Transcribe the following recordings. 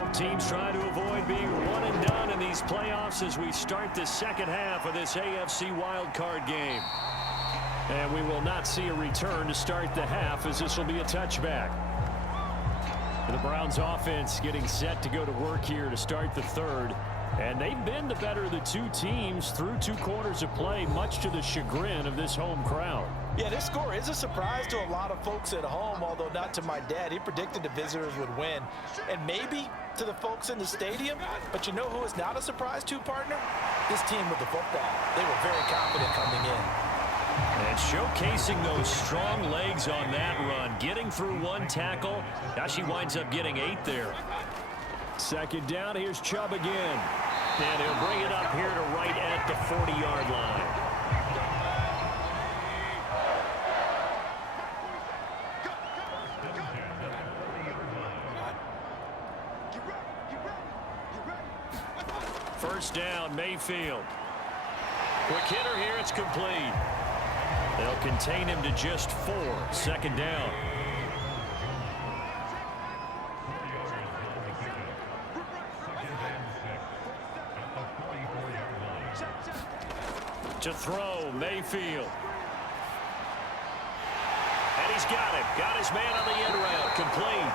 Both teams trying to avoid being one and done in these playoffs as we start the second half of this AFC wildcard game. And we will not see a return to start the half, as this will be a touchback. The Browns offense getting set to go to work here to start the third. And they've been the better of the two teams through 2 quarters of play, much to the chagrin of this home crowd. Yeah, this score is a surprise to a lot of folks at home, although not to my dad. He predicted the visitors would win. And maybe to the folks in the stadium. But you know who is not a surprise to, partner? This team with the football. They were very confident coming in. And showcasing those strong legs on that run. Getting through 1 tackle. Now she winds up getting 8 there. Second down, here's Chubb again. And he'll bring it up here to right at the 40-yard line. First down, Mayfield. Quick hitter here, it's complete. They'll contain him to just 4. Second down. To throw, Mayfield. And he's got it. Got his man on the end route. Complete.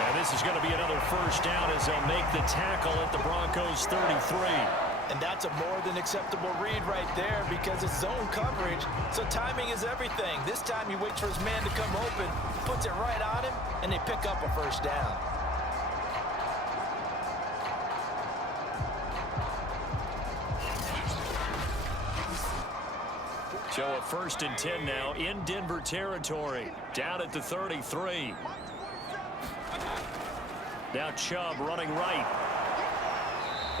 And this is going to be another first down as they'll make the tackle at the Broncos 33. And that's a more than acceptable read right there because it's zone coverage, so timing is everything. This time he waits for his man to come open, puts it right on him, and they pick up a first down. So a 1st and 10 now in Denver territory, down at the 33. Now Chubb running right.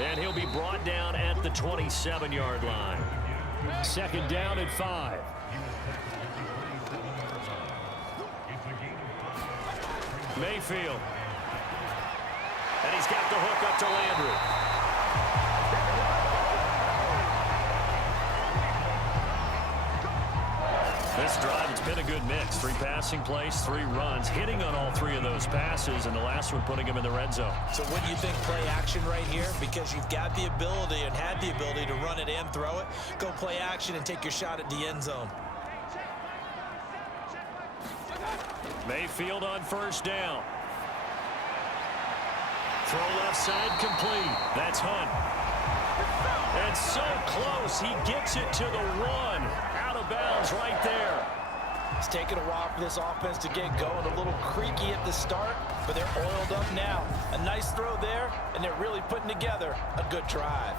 And he'll be brought down at the 27-yard line. Second down at 5. Mayfield. And he's got the hook up to Landry. This drive, it's been a good mix. 3 passing plays, 3 runs, hitting on all 3 of those passes, and the last one putting him in the red zone. So wouldn't you think play action right here? Because you've got the ability and had the ability to run it and throw it. Go play action and take your shot at the end zone. Mayfield on first down. Throw left side complete. That's Hunt. And so close, he gets it to the 1. Out of bounds right there. It's taken a while for this offense to get going. A little creaky at the start, but they're oiled up now. A nice throw there, and they're really putting together a good drive.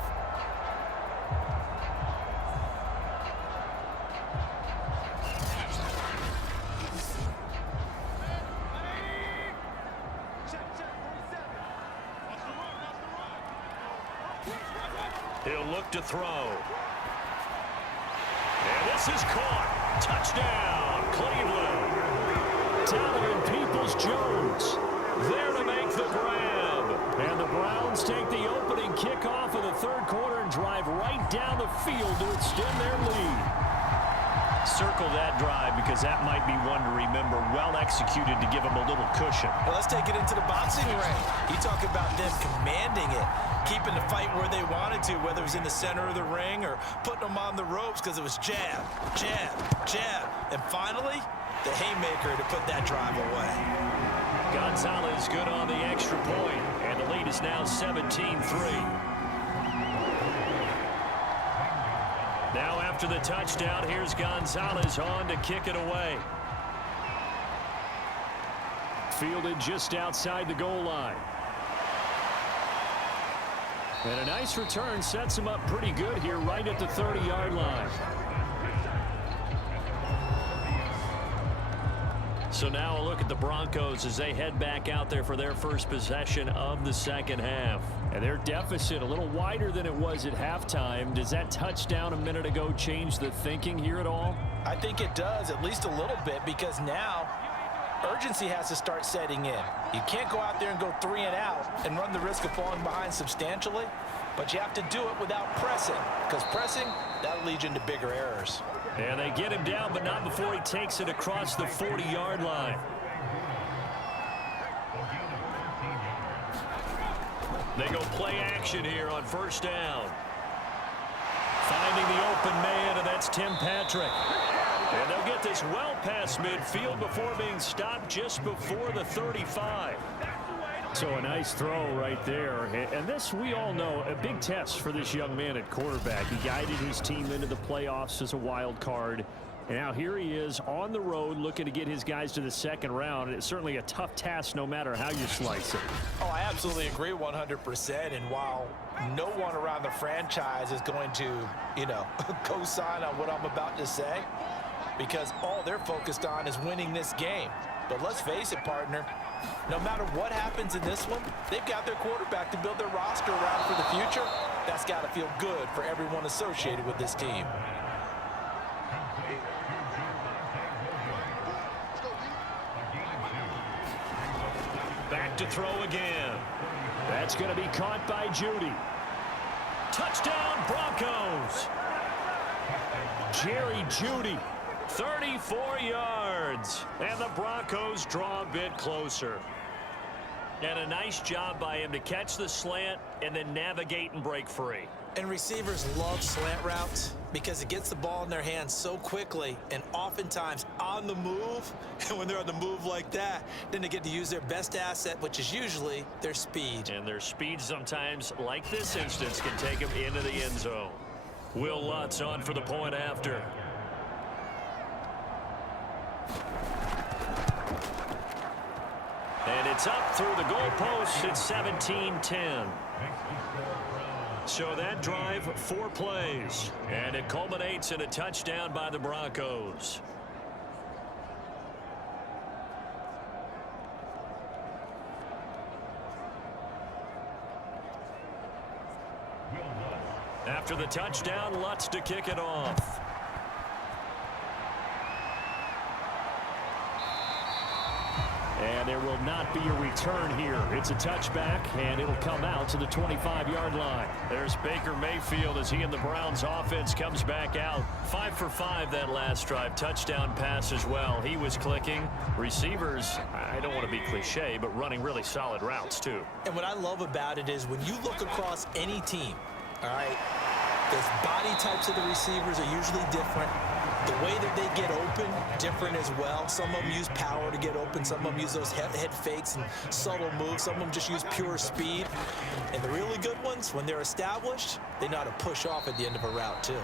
He'll look to throw. And this is caught. Touchdown, Cleveland. Donovan Peoples-Jones there to make the grab. And the Browns take the opening kickoff of the 3rd quarter and drive right down the field to extend their lead. Circle that drive because that might be one to remember. Well executed to give them a little cushion. Well, let's take it into the boxing ring. You talk about them commanding it, keeping the fight where they wanted to, whether it was in the center of the ring or putting them on the ropes because it was jab, jab, jab. And finally, the haymaker to put that drive away. Gonzalez good on the extra point, and the lead is now 17-3. Now after the touchdown, here's Gonzalez on to kick it away. Fielded just outside the goal line. And a nice return sets him up pretty good here right at the 30-yard line. So now a look at the Broncos as they head back out there for their first possession of the second half. And their deficit a little wider than it was at halftime. Does that touchdown a minute ago change the thinking here at all? I think it does, at least a little bit, because now urgency has to start setting in. You can't go out there and go 3 and out and run the risk of falling behind substantially, but you have to do it without pressing, because pressing, that'll lead you into bigger errors. And they get him down, but not before he takes it across the 40-yard line. They go play action here on first down. Finding the open man, and that's Tim Patrick. And they'll get this well past midfield before being stopped just before the 35. So a nice throw right there. And this, we all know, a big test for this young man at quarterback. He guided his team into the playoffs as a wild card. And now here he is on the road looking to get his guys to the second round. It's certainly a tough task no matter how you slice it. Oh, I absolutely agree 100%. And while no one around the franchise is going to, co-sign on what I'm about to say, because all they're focused on is winning this game. But let's face it, partner, no matter what happens in this one, they've got their quarterback to build their roster around for the future. That's got to feel good for everyone associated with this team. Back to throw again. That's going to be caught by Judy. Touchdown, Broncos. Jerry Judy, 34 yards. And the Broncos draw a bit closer. And a nice job by him to catch the slant and then navigate and break free. And receivers love slant routes because it gets the ball in their hands so quickly and oftentimes on the move. And when they're on the move like that, then they get to use their best asset, which is usually their speed. And their speed sometimes, like this instance, can take them into the end zone. Will Lutz on for the point after. And it's up through the goalposts. It's 17-10. So that drive, 4 plays. And it culminates in a touchdown by the Broncos. After the touchdown, Lutz to kick it off. And there will not be a return here. It's a touchback, and it'll come out to the 25-yard line. There's Baker Mayfield as he and the Browns offense comes back out. 5 for 5 that last drive. Touchdown pass as well. He was clicking. Receivers, I don't want to be cliche, but running really solid routes too. And what I love about it is when you look across any team, all right, the body types of the receivers are usually different. The way that they get open, different as well. Some of them use power to get open. Some of them use those head fakes and subtle moves. Some of them just use pure speed. And the really good ones, when they're established, they know how to push off at the end of a route, too.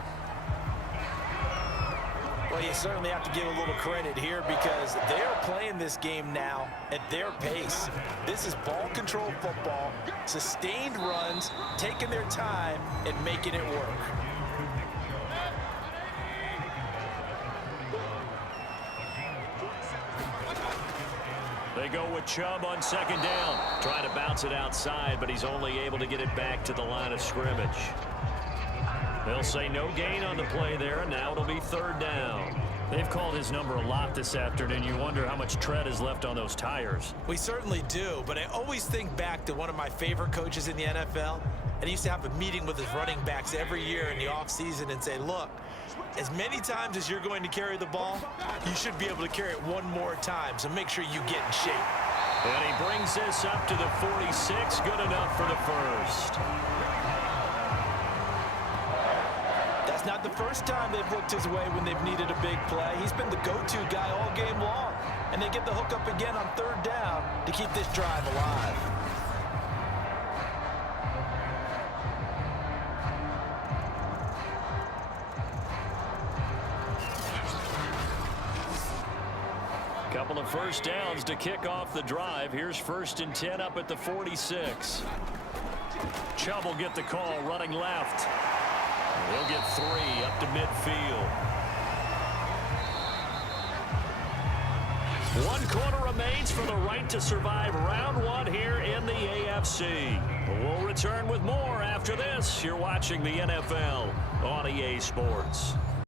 Well, you certainly have to give a little credit here because they're playing this game now at their pace. This is ball control football, sustained runs, taking their time, and making it work. They go with Chubb on second down. Trying to bounce it outside, but he's only able to get it back to the line of scrimmage. They'll say no gain on the play there, and now it'll be third down. They've called his number a lot this afternoon. You wonder how much tread is left on those tires. We certainly do, but I always think back to one of my favorite coaches in the NFL, and he used to have a meeting with his running backs every year in the offseason and say, look, as many times as you're going to carry the ball, you should be able to carry it one more time, so make sure you get in shape. And he brings this up to the 46, good enough for the first. That's not the first time they've looked his way when they've needed a big play. He's been the go-to guy all game long. And they get the hook up again on third down to keep this drive alive. Couple of first downs to kick off the drive. Here's 1st and 10 up at the 46. Chubb will get the call running left. He'll get 3 up to midfield. 1 quarter remains for the right to survive round 1 here in the AFC. We'll return with more after this. You're watching the NFL on EA Sports.